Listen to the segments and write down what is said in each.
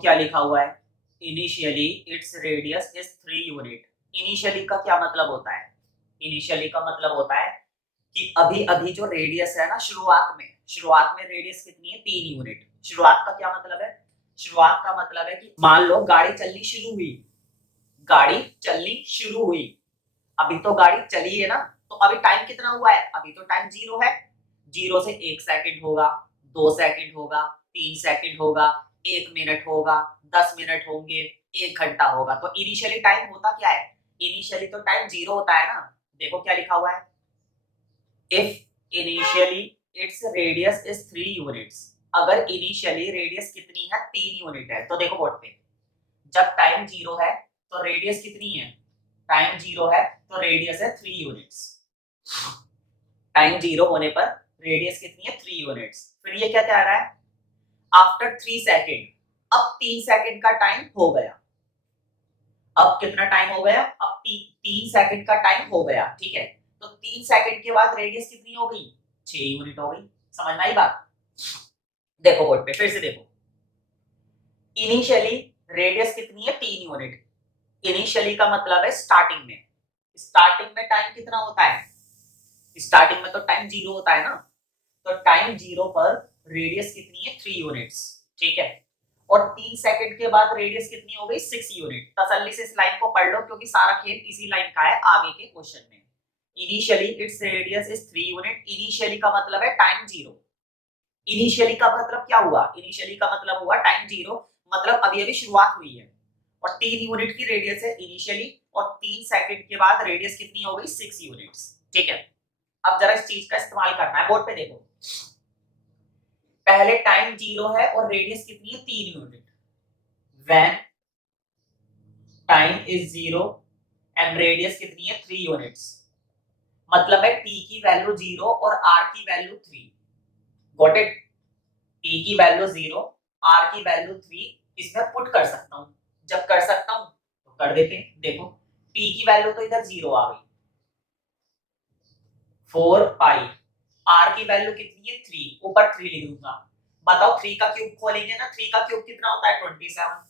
क्या लिखा हुआ है, initially its radius is 3 unit. Initially का क्या मतलब होता है, इनिशियली का मतलब होता है कि अभी अभी जो रेडियस है ना, शुरुआत में रेडियस कितनी है, 3 यूनिट। शुरुआत का क्या मतलब है, शुरुआत का मतलब है कि मान लो गाड़ी चलनी शुरू हुई, गाड़ी चलनी शुरू हुई, अभी तो गाड़ी चली है ना, तो अभी टाइम कितना हुआ है, अभी तो टाइम 0 है। 0 से 1 सेकंड होगा, 2 सेकंड होगा, 3 सेकंड होगा, 1 मिनट होगा, 10 मिनट होंगे, 1 घंटा होगा। तो इनिशियली टाइम होता क्या है, इनिशियली तो टाइम 0 होता है ना। देखो क्या लिखा हुआ है, if initially its radius is 3 units. अगर इनिशियली रेडियस कितनी है, 3 यूनिट है, तो देखो बोर्ड पे, जब टाइम 0 है तो रेडियस कितनी है, टाइम 0 है तो रेडियस है 3 यूनिट्स। टाइम 0 होने पर रेडियस कितनी है, 3 यूनिट्स। फिर ये क्या कह रहा है, आफ्टर 3 सेकंड, अब 3 सेकंड का टाइम हो गया। अब कितना टाइम हो गया, अब 3 सेकंड का टाइम हो गया, ठीक है। तो 3 सेकंड के बाद रेडियस कितनी हो गई, 6 यूनिट हो गई। समझ में आई बात। देखो बोर्ड पे फिर से देखो, इनिशियली रेडियस कितनी है, 3 यूनिट। इनिशियली का मतलब है स्टार्टिंग में, स्टार्टिंग में टाइम कितना होता है, स्टार्टिंग में तो टाइम 0 होता है ना। तो टाइम 0 पर रेडियस कितनी है, 3 यूनिट्स, ठीक है। और 3 सेकंड के बाद रेडियस कितनी हो गई, 6 यूनिट। तसल्ली से इस लाइन को पढ़ लो क्योंकि सारा खेल इसी लाइन का है आगे के क्वेश्चन में। Initially its radius is 3 unit. Initially का मतलब है टाइम 0। इनिशियली का मतलब क्या हुआ, इनिशियली का मतलब हुआ टाइम 0, मतलब अभी अभी शुरुआत हुई है। और 3 यूनिट की रेडियस है इनिशियली, और 3 सेकंड के बाद रेडियस कितनी हो गई, 6 यूनिट्स, ठीक है। अब जरा इस चीज का इस्तेमाल करना है, बोर्ड पे देखो। पहले टाइम 0 है और रेडियस कितनी है, 3 unit. When time is 0 and radius कितनी है, 3 यूनिट्स, मतलब है t की वैल्यू 0 और r की वैल्यू 3। Got it. t की वैल्यू 0, r की वैल्यू 3, इसमें पुट कर सकता हूं। जब कर सकता हूं तो कर देते हैं। देखो t की वैल्यू तो इधर 0 आ गई, 4 पाई। r की वैल्यू कितनी है, 3, ऊपर 3 लिख दूंगा। बताओ 3 का क्यूब खोलेंगे ना, 3 का क्यूब कितना होता है, 27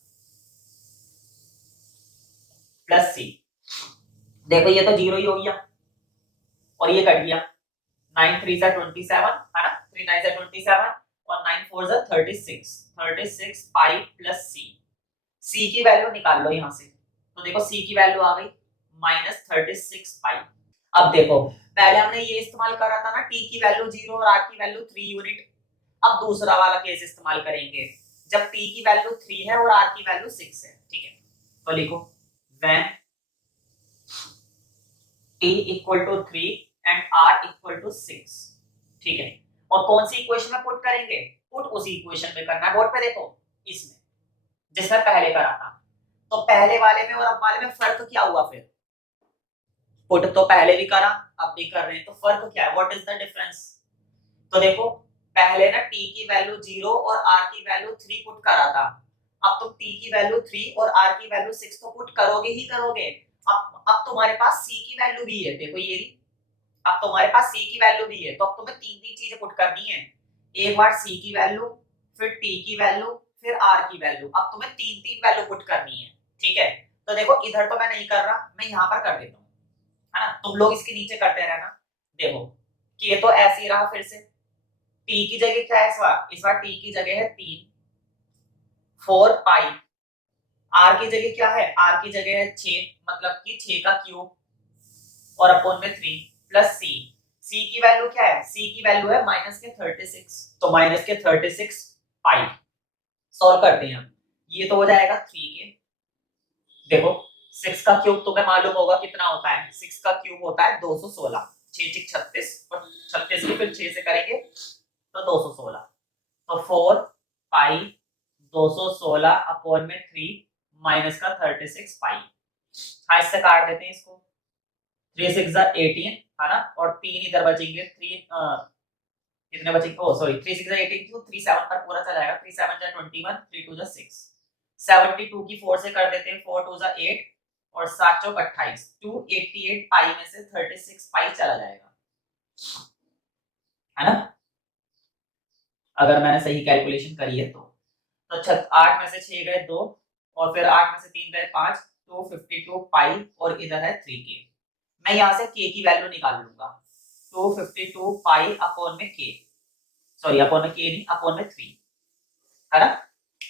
प्लस c। देखो ये तो 0 ही हो गया और ये कट गया। 9 3 जा 27 है ना, 3 9 जा 27 और 9 4 जा 36, 36 पाई प्लस c। c की वैल्यू निकाल लो यहां से, तो देखो c की वैल्यू आ गई -36 पाई। अब देखो पहले हमने ये इस्तेमाल करा था ना, t की वैल्यू 0 और r की वैल्यू 3 यूनिट। अब दूसरा वाला केस इस्तेमाल करेंगे, जब t की वैल्यू 3 है और r की वैल्यू 6 है, ठीक है। तो लिखो when t equal to 3 and r equal to 6, ठीक है। और कौन सी इक्वेशन में पुट करेंगे, पुट उसी इक्वेशन में करना है। बोर्ड पे देखो, इसमें जिसमें पहले करा था। तो पहले वाले में और अब वाले में फर्क क्या हुआ, फिर पुट तो पहले भी करा अब भी कर रहे हैं, तो फर्क क्या है, व्हाट इज द डिफरेंस। तो देखो पहले ना t की वैल्यू 0 और r की वैल्यू 3 पुट करा था। अब तुम t की वैल्यू 3 और r की वैल्यू 6 तो पुट करोगे ही करोगे। अब तुम्हारे पास c की वैल्यू भी है, देखो ये रही। अब तुम्हारे पास c की वैल्यू भी है, तो अब तुम्हें तीन तीन चीजें पुट करनी है। एक बार c की वैल्यू, फिर t की वैल्यू, फिर r की वैल्यू। अब तुम्हें तीन तीन वैल्यू पुट करनी है, ठीक है। तो देखो इधर तो मैं नहीं कर रहा, मैं यहाँ पर कर देता हूँ, है ना। तुम लोग इसके नीचे करते रहना। देखो कि ये तो ऐसे ही रहा, फिर से t की जगह क्या है, इस बार t की जगह है 3, 4 पाई। r की जगह क्या है, r की जगह है 6, मतलब कि 6 का क्यूब और अपॉन में 3 प्लस c। c की वैल्यू क्या है, c की वैल्यू है -36, तो -36 पाई। सॉल्व करते हैं हम, ये तो हो जाएगा 3 के। देखो 6 का क्यूब तुम्हें मालूम होगा कितना होता है, 6 का क्यूब होता है 216, 6 6 36 और 36 की फिर 6 से करेंगे तो 216। तो 4 पाई 216 अपॉन में 3 माइनस का 36 पाई। हाँ इससे काट देते हैं इसको, 3 6 जा 18 है ना, और 3 इधर बचेंगे, 3 कितने बचेंगे, ओ सॉरी 3 6 जा 18 तो 3 7 पर पूरा चला जाएगा, 3 7 जा 21, 3 2 जा 6। 72 की 4 से कर देते हैं, 4 2 जा 8 और 7 चौक 28, 288 पाई में से 36 पाई चला जाएगा, है ना, अगर मैंने सही कैलकुलेशन करी है तो। तो 8 में से 6 गए 2 और फिर 8 में से 3 गए 5, तो 52 पाई और इधर है 3k। मैं यहाँ से k की वैल्यू निकाल लूंगा, तो 52 पाई अपॉन में k, सॉरी अपॉन में k नहीं, अपॉन में 3, है ना।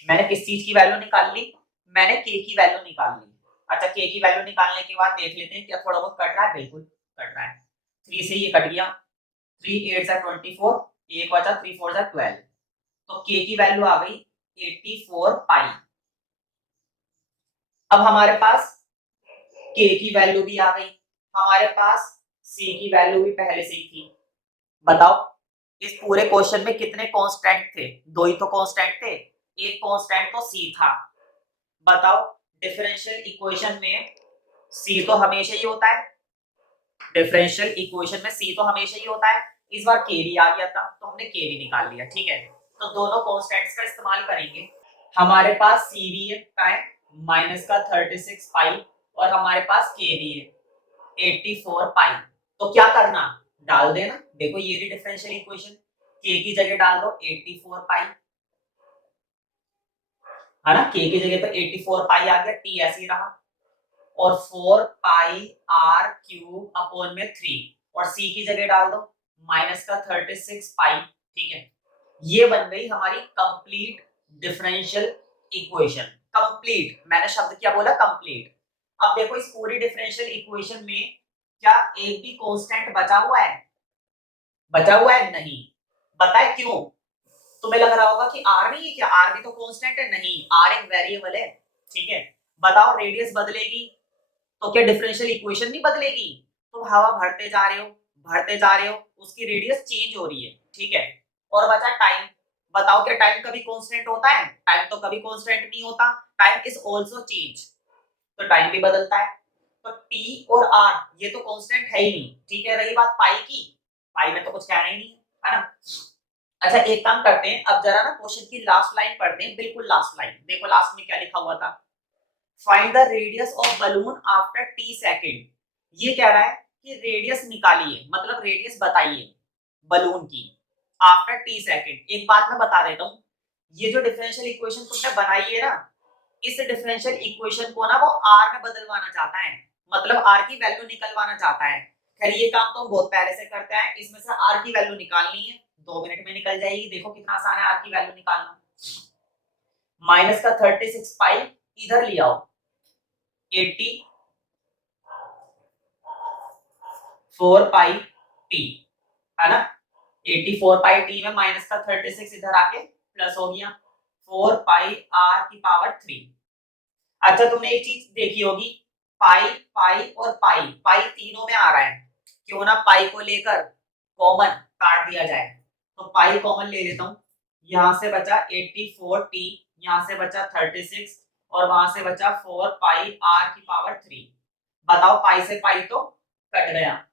मैंने किस चीज की वैल्यू निकाल ली, मैंने k की वैल्यू निकाल ली। अच्छा k की वैल्यू निकालने के बाद देख लेते हैं क्या थोड़ा बहुत कट रहा है, बिल्कुल कट रहा है। 3 से ये कट गया, 3 8 जा 24, एक बचा 3 4 जा 12, तो k की वैल्यू आ गई 84 पाई। अब हमारे पास k की वैल्यू भी आ गई, हमारे पास c की वैल्यू भी पहले से ही थी। बताओ इस पूरे क्वेश्चन में कितने कांस्टेंट थे, दो ही तो कांस्टेंट थे, एक कांस्टेंट तो c था। बताओ डिफरेंशियल इक्वेशन में c तो हमेशा ही होता है, डिफरेंशियल इक्वेशन में c तो हमेशा ही होता है। इस बार k भी आ गया था तो हमने k भी निकाल लिया, ठीक है। तो दोनों कांस्टेंट्स का इस्तेमाल करेंगे। हमारे पास c भी है, का है माइनस का 36 पाई, और हमारे पास k भी है 84 पाई। तो क्या करना, डाल देना। देखो ये भी डिफरेंशियल इक्वेशन, k की जगह डाल दो 84 पाई, है ना। k की जगह तो 84 पाई आ गया, t ऐसे ही रहा, और 4 पाई r क्यूब अपॉन में 3, और c की जगह डाल दो माइनस का 36 पाई, ठीक है। ये बन गई हमारी कंप्लीट डिफरेंशियल इक्वेशन। कंप्लीट, मैंने शब्द क्या बोला, कंप्लीट। अब देखो इस पूरी डिफरेंशियल इक्वेशन में क्या एक भी कांस्टेंट बचा हुआ है, बचा हुआ है नहीं। बताए क्यों, तुम्हें लग रहा होगा कि r नहीं है क्या, r भी तो कांस्टेंट है, नहीं r एक वेरिएबल है, ठीक है। बताओ रेडियस बदलेगी तो क्या डिफरेंशियल इक्वेशन नहीं बदलेगी। तुम हवा भरते जा रहे हो, भरते जा रहे हो, उसकी रेडियस चेंज हो रही है, ठीक है। और बचा टाइम, बताओ क्या टाइम कभी कांस्टेंट होता है, टाइम तो कभी कांस्टेंट नहीं होता, टाइम इज आल्सो चेंज, तो टाइम भी बदलता है। तो t और r ये तो कांस्टेंट है ही नहीं, ठीक है। रही बात पाई की, पाई में तो कुछ कहना ही नहीं है ना। अच्छा एक काम करते हैं, अब जरा ना क्वेश्चन की लास्ट लाइन पढ़ते हैं, बिल्कुल लास्ट लाइन। देखो लास्ट में क्या लिखा हुआ था, find the radius of balloon after t second. ये कह रहा है कि रेडियस निकालिए, मतलब रेडियस बताइए बलून की आफ्टर t सेकंड। एक बात मैं बता देता हूं, ये जो डिफरेंशियल इक्वेशन तुमने बनाई है ना, इस डिफरेंशियल इक्वेशन को ना वो r में बदलवाना चाहता है, मतलब r की वैल्यू निकलवाना चाहता है। खैर ये काम तो हम बहुत पहले से करते हैं, इसमें से r की वैल्यू निकालनी है, 2 मिनट में निकल जाएगी। देखो कितना आसान है r की वैल्यू निकालना। माइनस का 36 पाई इधर ले आओ, 84 पाई टी, है ना। 84 पाई टी में माइनस का 36 इधर आके प्लस हो गया 4 पाई r की पावर 3। अच्छा तुमने एक चीज देखी होगी, पाई पाई और पाई, पाई तीनों में आ रहा है, क्यों ना पाई को लेकर कॉमन काट दिया जाए। तो पाई कॉमन ले लेता हूं, यहां से बचा 84 टी, यहां से बचा 36, और वहां से बचा 4 पाई r की पावर 3। बताओ पाई से पाई तो कट गया,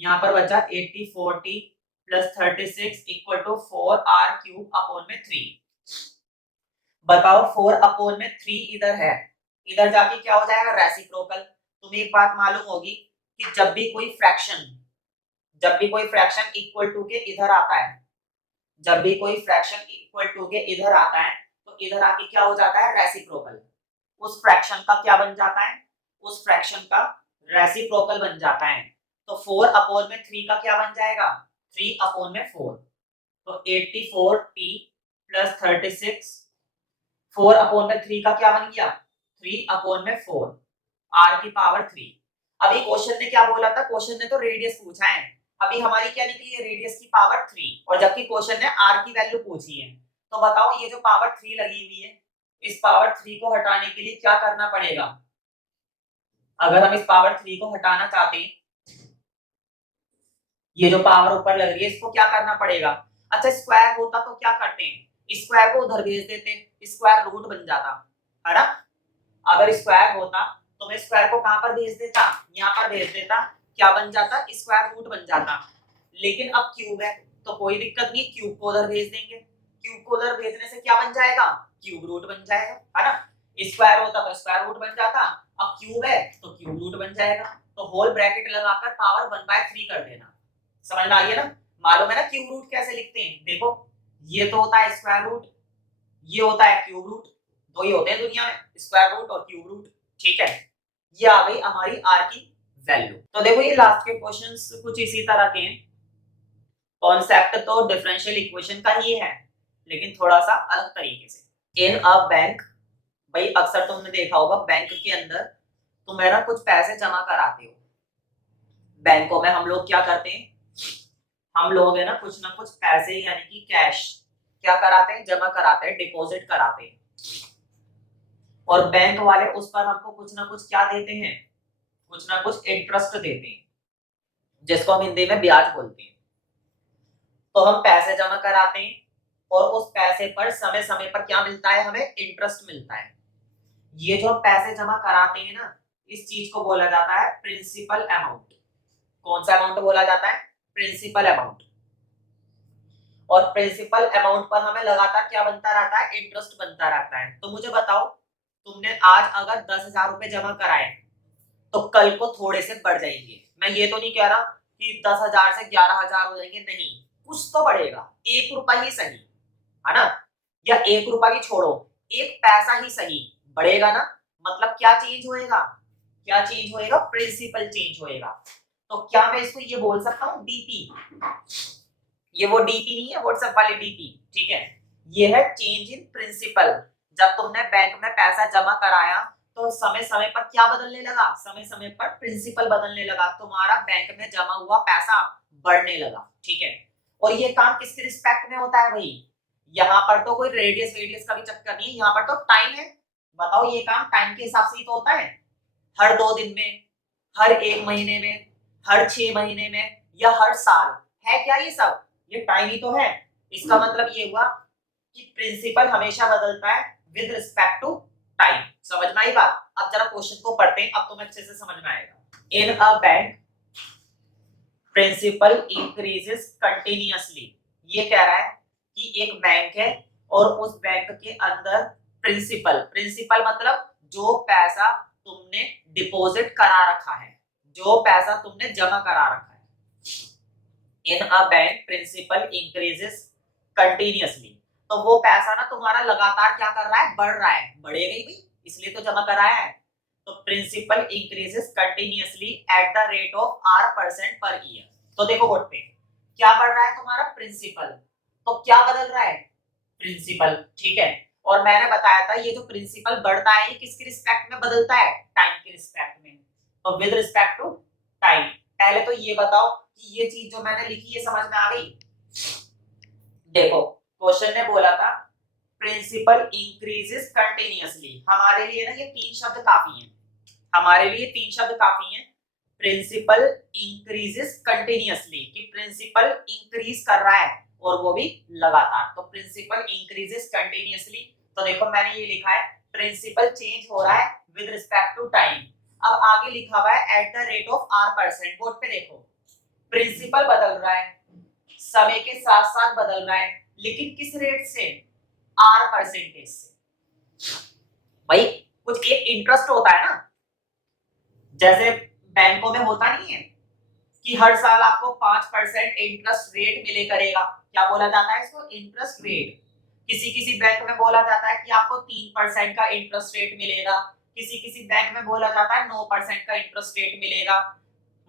यहाँ पर बचा 84 T plus 36 equal to 4 r cube upon में 3। बताओ 4 अपॉन में 3 इधर है, इधर जाके क्या हो जाएगा, रेसिप्रोकल। तुम्हें एक बात मालूम होगी कि जब भी कोई फ्रैक्शन इक्वल टू के इधर आता है, जब भी कोई फ्रैक्शन इक्वल टू के इधर आता है, तो इधर आके क्या हो जाता है, रेसिप्रोकल। उस फ्रैक्शन का क्या बन जाता है, उस फ्रैक्शन का रेसिप्रोकल बन जाता है। तो 4 अपॉन में 3 का क्या बन जाएगा, 3 अपॉन में 4, तो 84 टी प्लस 36, 4 अपॉन में 3 का क्या बन गया, 3 अपॉन में 4 r की पावर 3। अभी क्वेश्चन ने क्या बोला था, क्वेश्चन ने तो रेडियस पूछा है, अभी हमारी क्या निकली है, रेडियस की पावर 3, और जबकि क्वेश्चन ने r की वैल्यू पूछी है। तो बताओ ये जो पावर 3 लगी हुई है, इस पावर 3 को हटाने के लिए क्या करना पड़ेगा। अगर हम इस पावर 3 को हटाना चाहते हैं, ये जो पावर ऊपर लग रही है इसको क्या करना पड़ेगा। अच्छा स्क्वायर होता तो क्या करते हैं, स्क्वायर को उधर भेज देते, स्क्वायर रूट बन जाता, है ना। अगर स्क्वायर होता तो मैं स्क्वायर को कहां पर भेज देता, यहाँ पर भेज देता, क्या बन जाता, स्क्वायर रूट बन जाता। लेकिन अब क्यूब है तो कोई दिक्कत नहीं, क्यूब को उधर भेज देंगे, क्यूब को उधर भेजने से क्या बन जाएगा, क्यूब रूट बन जाएगा, है ना। स्क्वायर होता तो स्क्वायर रूट बन जाता, अब क्यूब है तो क्यूब रूट बन जाएगा। तो होल ब्रैकेट लगाकर पावर 1/3 कर देना। समझ में आ गया ना, मालूम है ना क्यूब रूट कैसे लिखते हैं। देखो ये तो होता है स्क्वायर रूट, ये होता है क्यूब रूट, दो ही होते हैं दुनिया में, स्क्वायर रूट और क्यूब रूट, ठीक है। ये आ गई हमारी आर की वैल्यू। तो देखो ये लास्ट के क्वेश्चंस कुछ इसी तरह के हैं। कॉन्सेप्ट तो डिफरेंशियल इक्वेशन का ही है, लेकिन थोड़ा सा अलग तरीके से। इन अ बैंक, भाई अक्सर तुमने देखा होगा बैंक के अंदर तुम है ना कुछ पैसे जमा कराते हो। बैंकों में हम लोग क्या करते हैं, हम लोग है ना कुछ पैसे यानी कि कैश क्या कराते हैं, जमा कराते हैं, डिपॉजिट कराते हैं। और बैंक वाले उस पर हमको कुछ ना कुछ क्या देते हैं, कुछ ना कुछ इंटरेस्ट देते हैं, जिसको हम हिंदी में ब्याज बोलते हैं। तो हम पैसे जमा कराते हैं और उस पैसे पर समय समय पर क्या मिलता है, हमें इंटरेस्ट मिलता है। ये जो पैसे जमा कराते हैं ना, इस चीज को बोला जाता है प्रिंसिपल अमाउंट। कौन सा अमाउंट बोला जाता है, प्रिंसिपल अमाउंट। और प्रिंसिपल अमाउंट पर हमें लगातार क्या बनता रहता है, इंटरेस्ट बनता रहता है। तो मुझे बताओ, तुमने आज अगर 10,000 रुपए जमा कराए तो कल को थोड़े से बढ़ जाएंगे। मैं ये तो नहीं कह रहा कि 10,000 से 11,000 हो जाएंगे, नहीं, कुछ तो बढ़ेगा, 1 रुपया ही सही, है ना, या 1 रुपया की छोड़ो, 1 पैसा ही सही बढ़ेगा ना। मतलब क्या चेंज होएगा, क्या चेंज होएगा, प्रिंसिपल चेंज होएगा। तो क्या मैं इसको ये बोल सकता हूँ डीपी, ये वो डीपी नहीं है व्हाट्सएप वाली डीपी, ठीक है, ये है चेंज इन प्रिंसिपल। जब तुमने बैंक में पैसा जमा कराया तो समय समय पर क्या बदलने लगा, समय समय पर प्रिंसिपल बदलने लगा, तुम्हारा बैंक में जमा हुआ पैसा बढ़ने लगा, ठीक है। और ये काम किसके रिस्पेक्ट में होता है भाई, यहाँ पर तो कोई रेडियस रेडियस का भी चक्कर नहीं है, यहाँ पर तो टाइम है। बताओ ये काम टाइम के हिसाब से ही तो होता है, हर 2 दिन में, हर 1 महीने में, हर 6 महीने में, या हर साल, है क्या ये सब, ये टाइम ही तो है। इसका मतलब ये हुआ कि प्रिंसिपल हमेशा बदलता है विद रिस्पेक्ट टू टाइम। समझ में आई बात। अब जरा क्वेश्चन को पढ़ते हैं, अब तुम्हें अच्छे से समझ में आएगा। In a bank principal increases continuously, ये कह रहा है कि एक बैंक है और उस बैंक के अंदर प्रिंसिपल, प्रिंसिपल मतलब जो पैसा तुमने डिपॉजिट करा रखा है, जो पैसा तुमने जमा करा रखा है। In a bank principal increases continuously, तो वो पैसा ना तुम्हारा लगातार क्या कर रहा है, बढ़ रहा है, बढ़ेगा ही भाई, इसलिए तो जमा कराया है। तो principal increases continuously at the rate of R% per year. तो देखो बोर्ड पे क्या बढ़ रहा है तुम्हारा, प्रिंसिपल। तो क्या बदल रहा है, प्रिंसिपल, ठीक है। और मैंने बताया था ये जो प्रिंसिपल बढ़ता है ये किसके रिस्पेक्ट में बदलता है, टाइम के रिस्पेक्ट में। तो विद रिस्पेक्ट टू टाइम। पहले तो ये बताओ कि ये चीज जो मैंने लिखी है समझ में आ गई। देखो क्वेश्चन ने बोला था प्रिंसिपल इंक्रीजेस कंटिन्यूअसली, हमारे लिए ना ये 3 शब्द काफी हैं, हमारे लिए 3 शब्द काफी हैं। प्रिंसिपल इंक्रीजेस कंटिन्यूअसली, कि प्रिंसिपल इंक्रीज कर रहा है और वो भी लगातार। तो प्रिंसिपल इंक्रीजेस कंटिन्यूअसली, तो देखो मैंने ये लिखा है प्रिंसिपल चेंज हो रहा है विद रिस्पेक्ट टू टाइम। अब आगे लिखा हुआ है eight the rate of R%। Board पे देखो प्रिंसिपल बदल रहा है, समय के साथ साथ बदल रहा है, लेकिन किस रेट से, R% से। भाई कुछ एक इंटरेस्ट होता है ना, जैसे बैंकों में होता नहीं है कि हर साल आपको 5% इंटरेस्ट रेट मिले करेगा, क्या बोला जाता है इसको, इंटरेस्ट रेट। किसी किसी बैंक में बोला जाता है कि आपको 3% का इंटरेस्ट रेट मिलेगा, किसी किसी बैंक में बोला जाता है 9% का इंटरेस्ट रेट मिलेगा।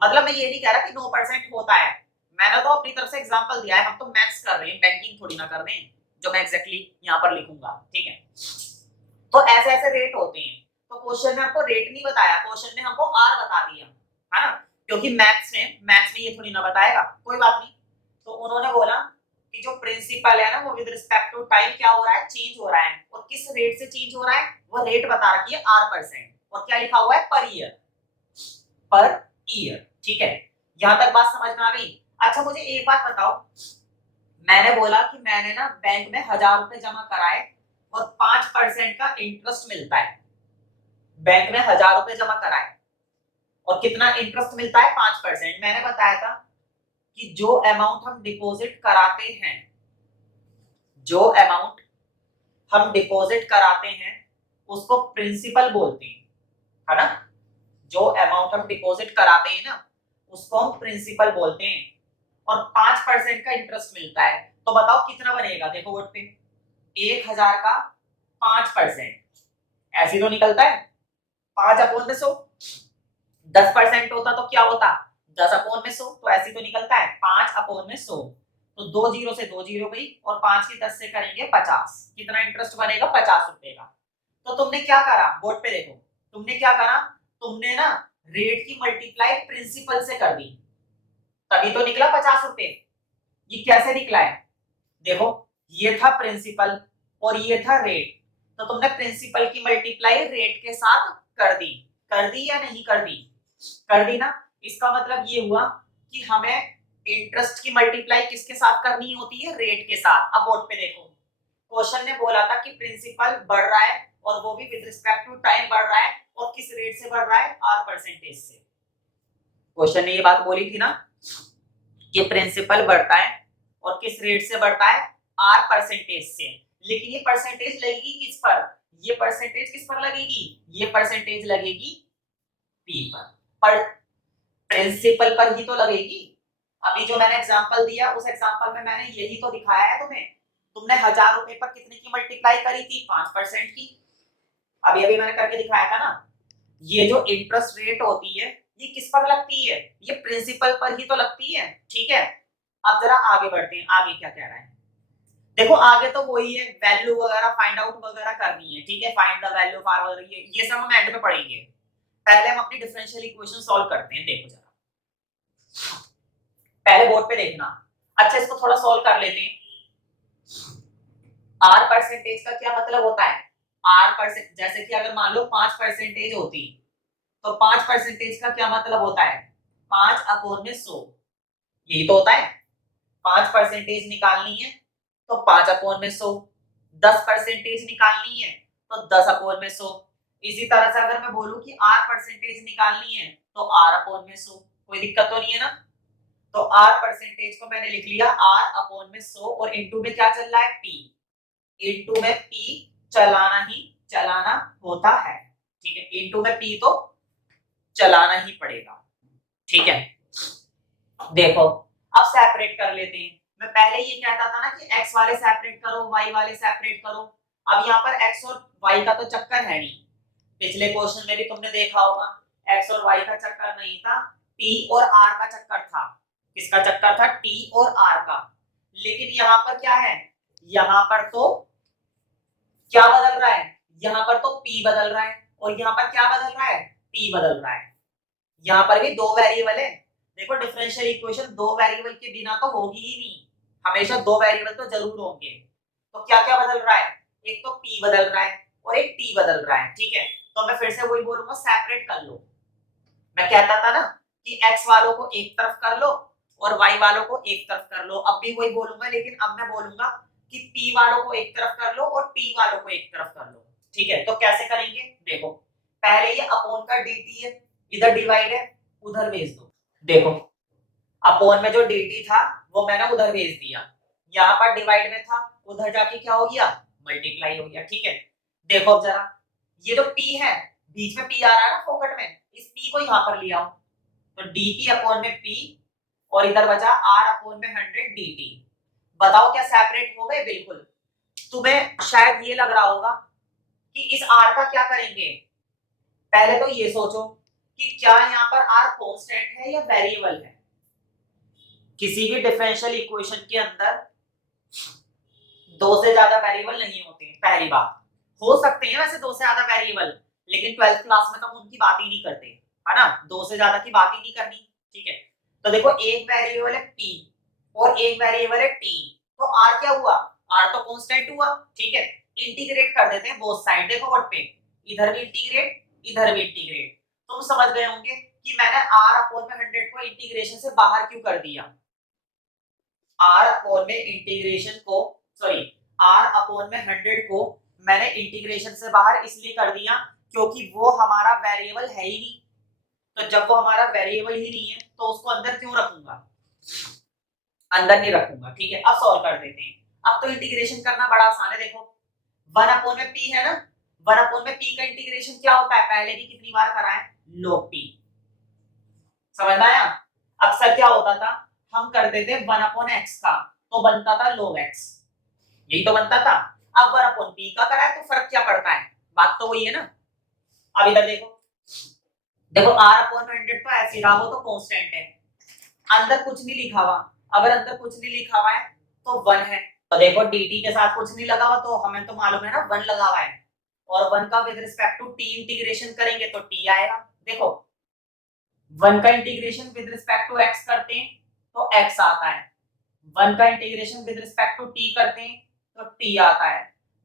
मतलब मैं ये नहीं कह रहा कि 9% होता है, मैंने तो अपनी तरफ से एग्जांपल दिया है, हम तो मैथ्स कर रहे हैं, बैंकिंग थोड़ी ना कर रहे हैं जो मैं एग्जैक्टली यहाँ पर लिखूंगा, ठीक है। तो ऐसे ऐसे रेट होते हैं। तो क्वेश्चन में आपको रेट नहीं बताया, क्वेश्चन में हमको आर बता दिया, है ना, क्योंकि मैथ्स में ये थोड़ी ना बताएगा, कोई बात नहीं। तो उन्होंने बोला कि जो प्रिंसिपल है ना वो विद रिस्पेक्ट टू टाइम क्या हो रहा है, चेंज हो रहा है, और किस रेट से चेंज हो रहा है, वो रेट बता रखी है R%, और क्या लिखा हुआ है, पर ईयर, पर ईयर, ठीक है। यहां तक बात समझ में आ गई। अच्छा मुझे एक बात बताओ, मैंने बोला कि मैंने ना बैंक में 1,000 रुपए जमा कराए और 5% का इंटरेस्ट मिलता है, बैंक में 1,000 रुपए जमा कराए और कितना इंटरेस्ट मिलता है, 5%। मैंने बताया था कि जो अमाउंट हम डिपॉजिट कराते हैं, जो अमाउंट हम डिपॉजिट कराते हैं उसको प्रिंसिपल बोलते हैं, है ना, जो अमाउंट हम डिपॉजिट कराते हैं ना उसको हम प्रिंसिपल बोलते हैं, और 5% का इंटरेस्ट मिलता है। तो बताओ कितना बनेगा, देखो बोर्ड पे 1000 का 5%, ऐसे तो निकलता है 5/100। 10% होता तो क्या होता, 10/100, तो ऐसे तो निकलता है 5/100। तो 2 जीरो से 2 जीरो गई और 5 की 10 से करेंगे 50, कितना इंटरेस्ट बनेगा, 50 रुपए का। तो तुमने क्या करा, बोर्ड पे देखो, तुमने क्या करा, तुमने ना रेट की मल्टीप्लाई प्रिंसिपल से कर दी, तभी तो निकला 50 रुपए। ये कैसे निकला है, देखो ये था प्रिंसिपल और ये था रेट, तो तुमने प्रिंसिपल की मल्टीप्लाई रेट के साथ कर दी या नहीं कर दी, कर दी ना। इसका मतलब ये हुआ कि हमें इंटरेस्ट की मल्टीप्लाई किसके साथ करनी होती है, रेट के साथ। अब बोर्ड पे देखो, क्वेश्चन ने बोला था कि प्रिंसिपल बढ़ रहा है और वो भी विद रिस्पेक्ट टू टाइम बढ़ रहा है, और किस रेट से बढ़ रहा है, आर परसेंटेज से। क्वेश्चन ने ये बात बोली थी ना कि प्रिंसिपल बढ़ता है और किस रेट से बढ़ता है, आर परसेंटेज से। लेकिन ये परसेंटेज लगेगी किस पर, ये परसेंटेज किस पर लगेगी, ये परसेंटेज लगेगी पी पर प्रिंसिपल पर ही तो लगेगी। अभी जो मैंने एग्जांपल दिया उस एग्जांपल में मैंने यही तो दिखाया है तुम्हें। तुमने 1000 रुपए पर कितने की मल्टीप्लाई करी थी, 5% की। अभी अभी मैंने करके दिखाया था ना। ये जो इंटरेस्ट रेट होती है ये किस पर लगती है, ये प्रिंसिपल पर ही तो लगती है, ठीक है। अब जरा आगे बढ़ते हैं, आगे क्या कह रहा है, देखो आगे तो वही है, वैल्यू वगैरह फाइंड आउट वगैरह करनी है, ठीक है, find the value of R, ये सब हम एंड में पढ़ेंगे। पहले हम अपनी डिफरेंशियल इक्वेशन सॉल्व करते हैं। देखो जरा, पहले बोर्ड पे देखना, अच्छा इसको थोड़ा सॉल्व कर लेते हैं। आर परसेंटेज का क्या मतलब होता है, आर परसेंट, जैसे कि अगर मान लो 5% होती, तो 5% का क्या मतलब होता है, 5/100, यही तो होता है। 5% निकालनी है तो 5/100, 10% निकालनी है तो 10/100। इसी तरह से अगर मैं बोलूं कि आर परसेंटेज निकालनी है तो r/100, कोई दिक्कत तो नहीं है ना। तो आर परसेंटेज को मैंने लिख लिया r/100, और इनटू में क्या चल रहा है, p, इनटू में p चलाना होता है, ठीक है, इनटू में p तो चलाना ही पड़ेगा, ठीक है। देखो अब सेपरेट कर लेते हैं। मैं पहले ये कहता था ना कि x वाले सेपरेट करो, y वाले सेपरेट करो। अब यहाँ पर x और y का तो चक्कर है नहीं, पिछले क्वेश्चन में भी तुमने देखा होगा x और y का चक्कर नहीं था, t और r का चक्कर था। किसका चक्कर था, t और r का। लेकिन यहाँ पर क्या है, यहाँ पर तो क्या बदल रहा है, यहाँ पर तो p बदल रहा है और यहाँ पर क्या बदल रहा है, t बदल रहा है। यहाँ पर भी दो वेरिएबल है। देखो डिफरेंशियल इक्वेशन दो वेरिएबल के बिना तो होगी ही नहीं, हमेशा दो वेरिएबल तो जरूर होंगे। तो क्या क्या बदल रहा है, एक तो p बदल रहा है और एक t बदल रहा है, ठीक है। तो मैं फिर से वही बोलूंगा, सेपरेट कर लो। मैं कहता था ना कि x वालों को एक तरफ कर लो और y वालों को एक तरफ कर लो, अब भी वही बोलूंगा, लेकिन अब मैं बोलूंगा कि p वालों को एक तरफ कर लो और t वालों को एक तरफ कर लो, ठीक है। तो कैसे करेंगे, देखो पहले ये अपॉन का dt है, इधर डिवाइड है, उधर भेज दो। देखो अपॉन में जो dt था वो मैंने उधर भेज दिया, यहाँ पर डिवाइड में था, उधर जाके क्या हो गया, मल्टीप्लाई हो गया, ठीक है। देखो अब जरा, ये जो p है, बीच में p आ रहा है ना फोकट में, इस p को यहाँ पर ले आओ, तो dt अपॉन में p, और इधर बचा r अपॉन में 100 dt। बताओ क्या सेपरेट हो गए, बिल्कुल। तुम्हें शायद ये लग रहा होगा कि इस r का क्या करेंगे, पहले तो ये सोचो कि क्या यहाँ पर r कांस्टेंट है या वेरिएबल है। किसी भी डिफरेंशियल इक्वेशन के अंदर दो से ज्यादा वेरिएबल नहीं होते हैं, पहली बात। हो सकते हैं वैसे दो से ज्यादा वेरिएबल, लेकिन 12th क्लास में तो हम उनकी बात ही नहीं करते, है ना, दो से ज्यादा की बात ही नहीं करनी, ठीक है। तो देखो एक वेरिएबल है p और एक वेरिएबल है t, तो r क्या हुआ, r तो कांस्टेंट हुआ, ठीक है। इंटीग्रेट कर देते हैं बोथ साइड, देखो व्हाट पे, इधर भी इंटीग्रेट इधर भी इंटीग्रेट। तुम समझ गए होंगे कि मैंने r अपॉन में 100 को इंटीग्रेशन से बाहर क्यों कर दिया, r अपॉन में इंटीग्रेशन को, सॉरी, r अपॉन में 100 को मैंने इंटीग्रेशन से बाहर इसलिए कर दिया क्योंकि वो हमारा वेरिएबल है ही नहीं। तो जब वो हमारा वेरिएबल ही नहीं है तो उसको अंदर क्यों रखूंगा, अंदर नहीं रखूंगा, ठीक है। अब सॉल्व कर देते हैं। अब तो इंटीग्रेशन करना बड़ा आसान है, देखो 1 अपॉन में p है ना, 1 अपॉन में p का इंटीग्रेशन क्या होता है, पहले भी कितनी बार करा है, log p। समझ में आया। अक्सर क्या होता था, हम कर देते 1 अपॉन x का, तो बनता था log x, यही तो बनता था। अब 1 अपॉन पी का करा है तो फर्क क्या पड़ता है, बात तो वही है ना। अब इधर देखो, देखो r अपॉन 100 तो ऐसे रहा हो तो कांस्टेंट है, अंदर कुछ नहीं लिखा हुआ, अगर अंदर कुछ नहीं लिखा हुआ है तो 1 है। तो देखो dt के साथ कुछ नहीं लगा हुआ तो हमें तो मालूम है ना 1 लगा हुआ है, और 1 का with respect to t integration करेंगे तो t आएगा। देखो 1 का integration with respect to x करते हैं तो x आता है, 1 का integration with respect to t करते हैं तो t आता है,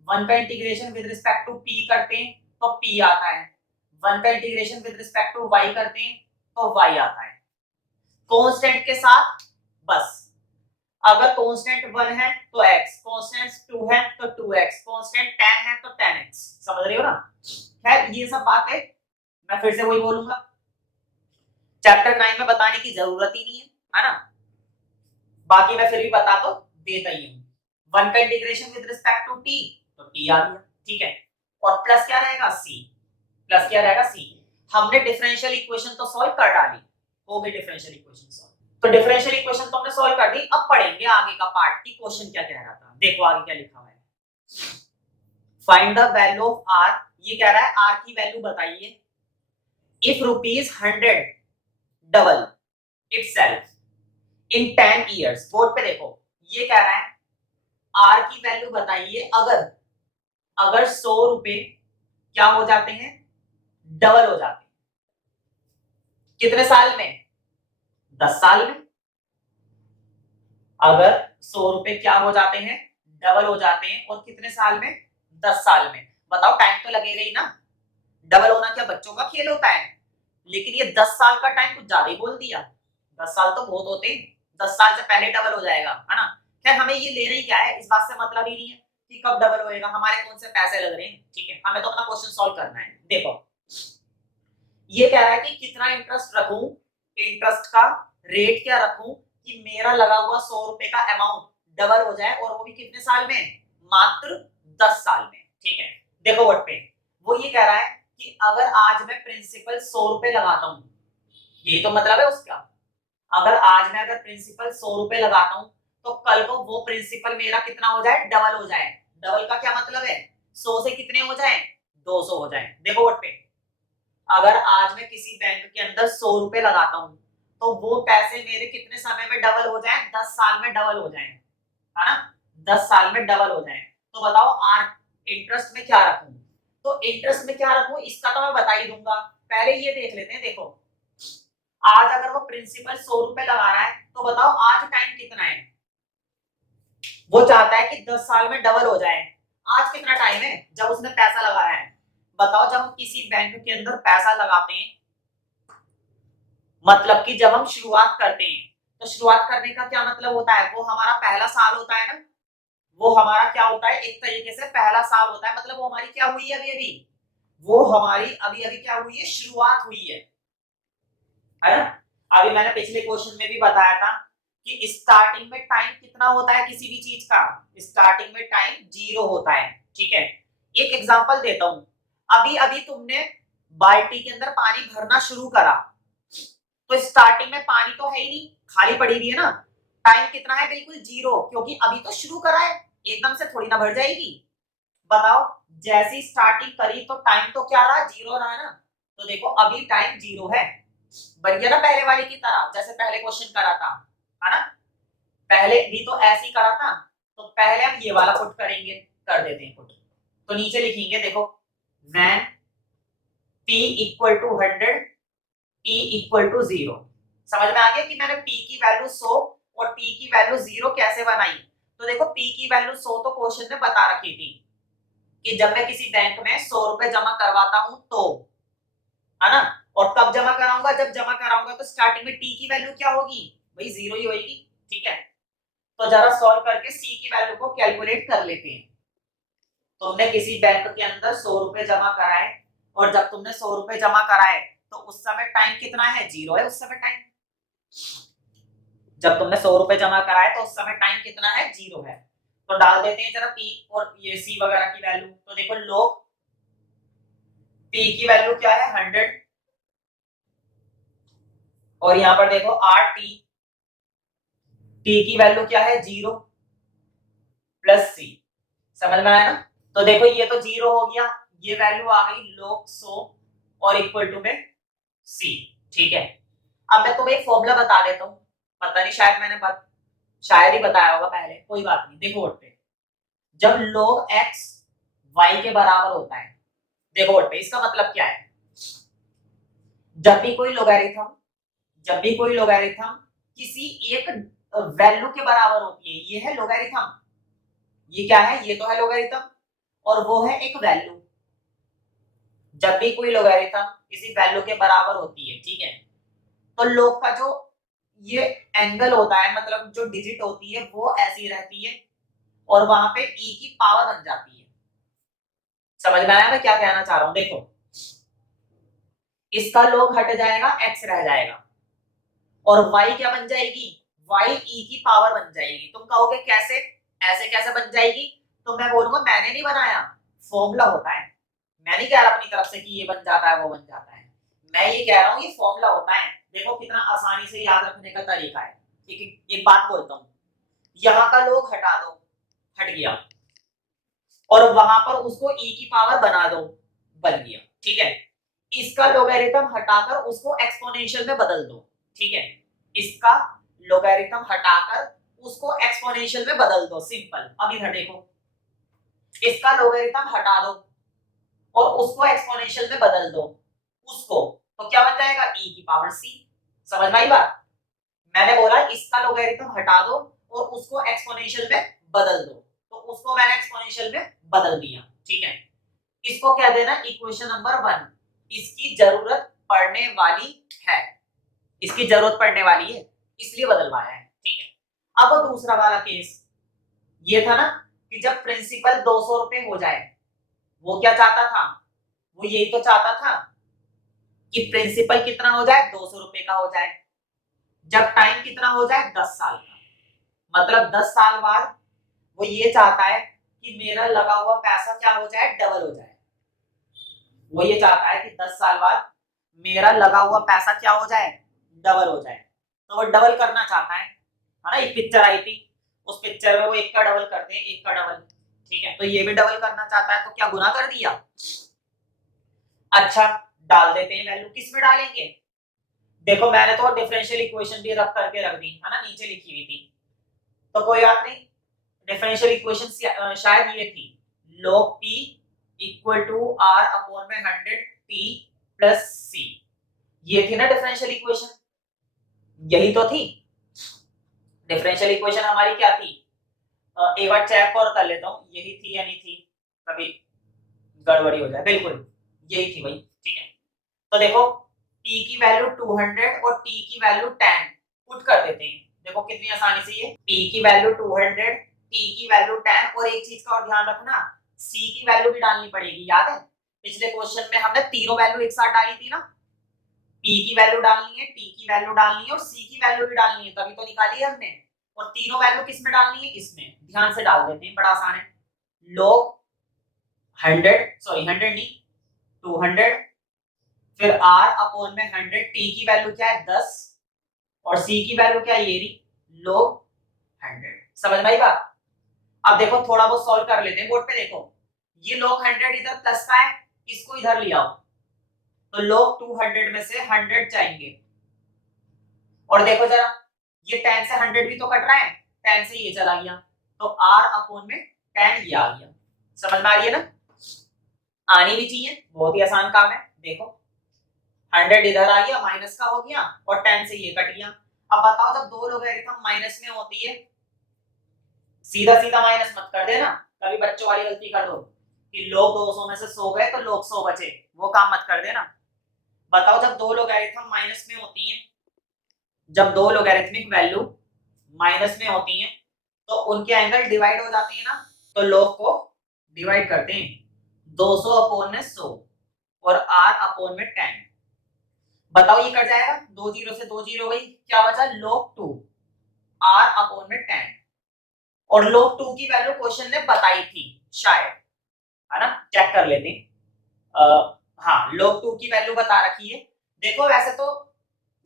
1 का integration with respect to p करते हैं तो p आता है, 1 का integration with respect to y करते हैं तो y आता है। कांस्टेंट के साथ बस, अगर कांस्टेंट 1 है तो x, कांस्टेंट 2 है तो 2x, कांस्टेंट 10 है तो 10x, समझ रहे हो ना। खैर ये सब बात है, मैं फिर से वही बोलूंगा, चैप्टर 9 में बताने की जरूरत ही नहीं है ना, बाकी मैं फिर भी बता तो देता ही हूं। 1 का integration with respect to t तो t आ गया, ठीक है, और प्लस क्या रहेगा c, प्लस क्या रहेगा c। हमने डिफरेंशियल इक्वेशन तो सॉल्व कर डाली, हो गई डिफरेंशियल इक्वेशन सॉल्व, तो डिफरेंशियल इक्वेशन तो हमने सॉल्व कर दी। अब पढ़ेंगे आगे का पार्ट की क्वेश्चन क्या कह रहा था, देखो आगे क्या लिखा हुआ है। Find the value of r, ये कह रहा है r की वैल्यू बताइए if rupees 100 double itself in 10 years. Board पे देखो ये कह रहा है r की वैल्यू बताइए अगर अगर 100 रुपए क्या हो जाते हैं, डबल हो जाते हैं, कितने साल में, 10 साल में। अगर 100 रुपए क्या हो जाते हैं, डबल हो जाते हैं, और कितने साल में, 10 साल में। बताओ टाइम तो लगेगा ही ना, डबल होना क्या बच्चों का खेल होता है, लेकिन ये 10 साल का टाइम कुछ ज्यादा ही बोल दिया, 10 साल तो बहुत होते हैं, 10 साल से पहले डबल हो जाएगा, है ना। खैर हमें ये लेना ही क्या है, इस बात से मतलब ही नहीं है कि कब डबल होएगा, हमारे कौन से पैसे लग रहे हैं, ठीक है, हमें तो अपना क्वेश्चन सॉल्व करना है। देखो ये कह रहा है कि कितना इंटरेस्ट रखूं, इंटरेस्ट का रेट क्या रखूं कि मेरा लगा हुआ 100 रुपए का अमाउंट डबल हो जाए, और वो भी कितने साल में, मात्र 10 साल में, ठीक है। देखो व्हाट पे वो ये कह रहा है कि अगर आज मैं प्रिंसिपल 100 रुपए लगाता हूं, ये तो मतलब है उसका, अगर आज मैं अगर प्रिंसिपल 100 रुपए लगाता हूं तो कल को वो प्रिंसिपल मेरा कितना हो जाए, डबल हो जाए। डबल का क्या मतलब है, 100 से कितने हो जाए, 200 हो जाए। देखो व्हाट पे, अगर आज मैं किसी बैंक के अंदर 100 रुपए लगाता हूं तो वो पैसे मेरे कितने समय में डबल हो जाए, 10 साल में डबल हो जाए, है ना, 10 साल में डबल हो जाए। तो बताओ आर इंटरेस्ट में क्या रखूं, तो इंटरेस्ट में क्या रखूं इसका तो मैं बता ही दूंगा, पहले ये देख लेते हैं। देखो आज अगर वो प्रिंसिपल 100 रुपए लगा रहा है तो बताओ आज टाइम कितना है, वो चाहता है कि 10 साल में डबल हो जाए। आज कितना टाइम है जब उसने पैसा लगाया है, बताओ जब हम किसी बैंक के अंदर पैसा लगाते हैं, मतलब कि जब हम शुरुआत करते हैं, तो शुरुआत करने का क्या मतलब होता है, वो हमारा पहला साल होता है ना, वो हमारा क्या होता है, एक तरीके से पहला साल होता है, मतलब वो हमारी क्या हुई है अभी अभी, वो हमारी अभी अभी क्या हुई है, शुरुआत हुई है ना। अभी मैंने पिछले क्वेश्चन में भी बताया था कि स्टार्टिंग में टाइम कितना होता है किसी भी चीज का, स्टार्टिंग में टाइम 0 होता है, ठीक है। एक एग्जांपल देता हूं, अभी अभी तुमने बाल्टी के अंदर पानी भरना शुरू करा, तो स्टार्टिंग में पानी तो है ही नहीं, खाली पड़ी हुई है ना, टाइम कितना है, बिल्कुल 0, क्योंकि अभी तो शुरू करा है, एकदम से थोड़ी ना भर जाएगी। बताओ जैसी स्टार्टिंग करी तो टाइम तो क्या रहा, 0 रहा ना, तो देखो अभी टाइम 0 है, बन गया ना पहले वाले की तरह, जैसे पहले क्वेश्चन करा था, है ना, पहले भी तो ऐसे ही करा था, तो पहले हम ये वाला पुट करेंगे, कर देते हैं पुट, तो नीचे लिखेंगे देखो when p equal to 100 p equal to 0। समझ में आ गया कि मैंने p की वैल्यू 100 और p की वैल्यू 0 कैसे बनाई। तो देखो p की वैल्यू 100 तो क्वेश्चन में बता रखी थी कि जब मैं किसी बैंक में 100 रुपए जमा करवाता हूं तो, है ना, और कब जमा कराऊंगा, जब जमा कराऊंगा तो स्टार्टिंग में t की वैल्यू क्या होगी, भाई 0 ही होगी, ठीक है। तो जरा सॉल्व करके c की वैल्यू को कैलकुलेट कर लेते हैं। तुमने किसी बैंक के अंदर 100 रुपए जमा कराए, और जब तुमने 100 रुपए जमा कराए तो उस समय टाइम कितना है, 0 है उस समय टाइम, जब तुमने 100 रुपए जमा कराए तो उस समय टाइम कितना है, 0 है। तो डाल देते हैं जरा p और ये c वगैरह की वैल्यू, तो देखो लोग p की वैल्यू क्या है 100, और यहां पर देखो rt, t की वैल्यू क्या है 0 प्लस c, समझ में आया ना। तो देखो ये तो 0 हो गया, ये वैल्यू आ गई log 100 और इक्वल टू में c। ठीक है, अब मैं तुम्हें एक फॉर्मूला बता देता हूँ, पता नहीं शायद शायद ही बताया होगा पहले, कोई बात नहीं। देखो बोर्ड पे, जब log x y के बराबर होता है, देखो बोर्ड पे, इसका मतलब क्या है, जब भी कोई लोगारिथम किसी एक वैल्यू के बराबर होती है, ये है लोगारिथम, ये क्या है, ये तो है लोगारिथम, और वो है एक वैल्यू। जब भी कोई लोगारिथम किसी वैल्यू के बराबर होती है, ठीक है, तो लोग का जो ये एंगल होता है, मतलब जो डिजिट होती है वो ऐसी रहती है, और वहां पे e की पावर बन जाती है। समझ में आया मैं क्या कहना चाह रहा हूं। देखो इसका log हट जाएगा, x रह जाएगा, और y क्या बन जाएगी, y e की पावर बन जाएगी। तुम कहोगे कैसे, ऐसे कैसे बन जाएगी, तो मैं बोलूंगा मैंने नहीं बनाया, फॉर्मूला होता है। मैं नहीं कह रहा अपनी तरफ से कि ये बन जाता है वो बन जाता है, मैं ये कह रहा हूँ ये फॉर्मूला होता है। देखो कितना आसानी से याद रखने का तरीका है। ठीक है, एक बात बोलता हूँ, यहाँ का log हटा दो, हट गया, और वहां पर उसको e की पावर बना दो, बन गया। ठीक है, इसका लोगरिथम हटाकर उसको एक्सपोनेंशियल में बदल दो। ठीक है, इसका लोगरिथम हटाकर उसको एक्सपोनेंशियल में बदल दो, सिंपल। अब इधर देखो, इसका लोगरिथम हटा दो और उसको एक्सपोनेंशियल में बदल दो, उसको, तो क्या बन जाएगा, e की पावर c। समझ में आई बात। मैंने बोला इसका लोगरिथम हटा दो और उसको एक्सपोनेंशियल में बदल दो, तो उसको मैंने एक्सपोनेंशियल में बदल दिया। ठीक है, इसको क्या देना, इक्वेशन नंबर 1, इसकी जरूरत पड़ने वाली है, इसकी जरूरत पड़ने वाली है, इसलिए बदलवाया है। ठीक है, अब दूसरा वाला केस ये था ना, कि जब प्रिंसिपल 200 रुपए हो जाए, वो क्या चाहता था, वो यही तो चाहता था कि प्रिंसिपल कितना हो जाए, 200 रुपए का हो जाए, जब टाइम कितना हो जाए, 10 साल का। मतलब 10 साल बाद वो ये चाहता है कि मेरा लगा हुआ पैसा क्या हो जाए, डबल हो जाए। वो ये चाहता है कि 10 साल बाद मेरा लगा हुआ पैसा क्या हो जाए, डबल हो जाए। तो वो डबल करना चाहता है ना। एक पिक्चर आई थी, उस पिक्चर में वो एक का डबल करते हैं, एक का डबल। ठीक है, तो ये भी डबल करना चाहता है, तो क्या गुना कर दिया। अच्छा, डाल देते हैं वैल्यू, किस में डालेंगे, देखो मैंने तो डिफरेंशियल इक्वेशन भी रख करके रख दी है ना, नीचे लिखी हुई थी, तो कोई बात नहीं। डिफरेंशियल इक्वेशन शायद ये थी, log p equal to r upon में 100 p प्लस c, ये थी ना डिफरेंशियल इक्वेशन, यही तो थी डिफरेंशियल इक्वेशन हमारी, क्या थी। एक बार चेक और कर लेता हूँ, यही थी या नहीं थी, कभी गड़बड़ी हो जाए, बिल्कुल यही थी भाई। ठीक है, तो देखो t की वैल्यू 200 और t की वैल्यू 10 पुट कर देते हैं, देखो कितनी आसानी से, ये t की वैल्यू 200, t की वैल्यू 10, और एक चीज का और ध्यान रखना, c की वैल्यू भी डालनी पड़ेगी, याद है पिछले क्वेश्चन में हमने तीनों वैल्यू एक साथ डाली थी ना, p की वैल्यू डालनी है, t की वैल्यू डालनी है और c की वैल्यू भी डालनी है, तभी तो निकाली है हमने। और तीनों वैल्यू किस में डालनी है, इसमें, ध्यान से डाल देते हैं, बड़ा आसान है। log 100 नहीं 200, फिर r अपॉन में 100, t की वैल्यू क्या है 10, और c की वैल्यू क्या है, ये रही log 100। समझ में आई बात। अब देखो थोड़ा बहुत सॉल्व कर लेते हैं, बोर्ड पे देखो, ये log 100 इधर प्लस का है, इसको इधर ले आओ, तो log 200 में से 100 जाएंगे, और देखो जरा ये 10 से 100 भी तो कट रहा है, 10 से ये चला गया, तो r अपॉन में 10 ये आ गया। समझ में आ रही है ना, आनी भी चाहिए, बहुत ही आसान काम है। देखो 100 इधर आ गया, माइनस का हो गया, और 10 से ये कट गया। अब बताओ जब दो लोगरिथम माइनस में होती है, सीधा सीधा माइनस मत कर देना, कभी बच्चों वाली गलती कर दो कि लोग 200 में से 100 गए तो लोग 100 बचे, वो काम मत कर देना। बताओ जब दो लोगरिथम माइनस में होती हैं, जब दो लोगरिथमिक वैल्यू माइनस में होती हैं, तो उनके एंगल डिवाइड हो जाते हैं ना, तो लोग को डिवाइड करते हैं, 200 अपॉन में 100 और r अपॉन में 10। बताओ ये कट जाएगा, दो जीरो से दो जीरो गई, क्या बचा log 2 r अपॉन में 10, और log 2 की वैल्यू क्वेश्चन ने बताई थी शायद, है ना, चेक कर लेते हैं। हाँ log 2 की वैल्यू बता रखी है। देखो वैसे तो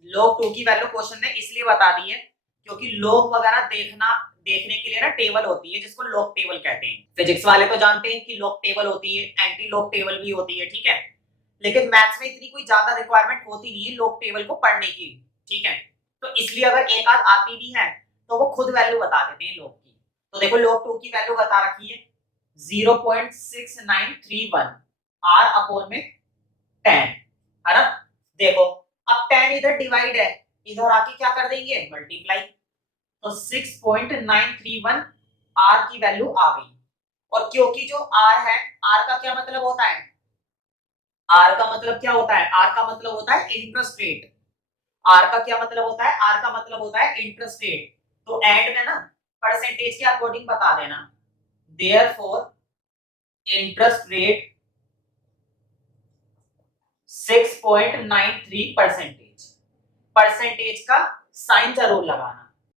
log 2 की वैल्यू क्वेश्चन ने इसलिए बता दी है क्योंकि log वगैरह देखना देखने के लिए ना टेबल होती है जिसको लॉग टेबल कहते हैं। फिजिक्स वाले तो जानते हैं कि लॉग टेबल होती है, एंटी लॉग टेबल भी होती है, ठीक है। लेकिन मैथ्स में इतनी कोई ज्यादा रिक्वायरमेंट होती नहीं है लॉग टेबल को पढ़ने की, ठीक है। तो इसलिए अगर एक आध आती भी है तो वो खुद वैल्यू बता देते हैं लॉग की। तो देखो log 2 की वैल्यू बता रखी है 0.6931 r अपॉन में 10, है ना। देखो अब 10 इधर डिवाइड है, इधर आके क्या कर देंगे मल्टीप्लाई, तो 6.931 r की वैल्यू आ गई। और क्योंकि जो r है, r का क्या मतलब होता है, r का मतलब क्या होता है, r का मतलब होता है इंटरेस्ट रेट। r का क्या मतलब होता है, r का मतलब होता है इंटरेस्ट रेट। तो एंड में ना परसेंटेज के अकॉर्डिंग बता देना, therefore interest rate 6.93 percentage. Percentage का साइन जरूर लगाना,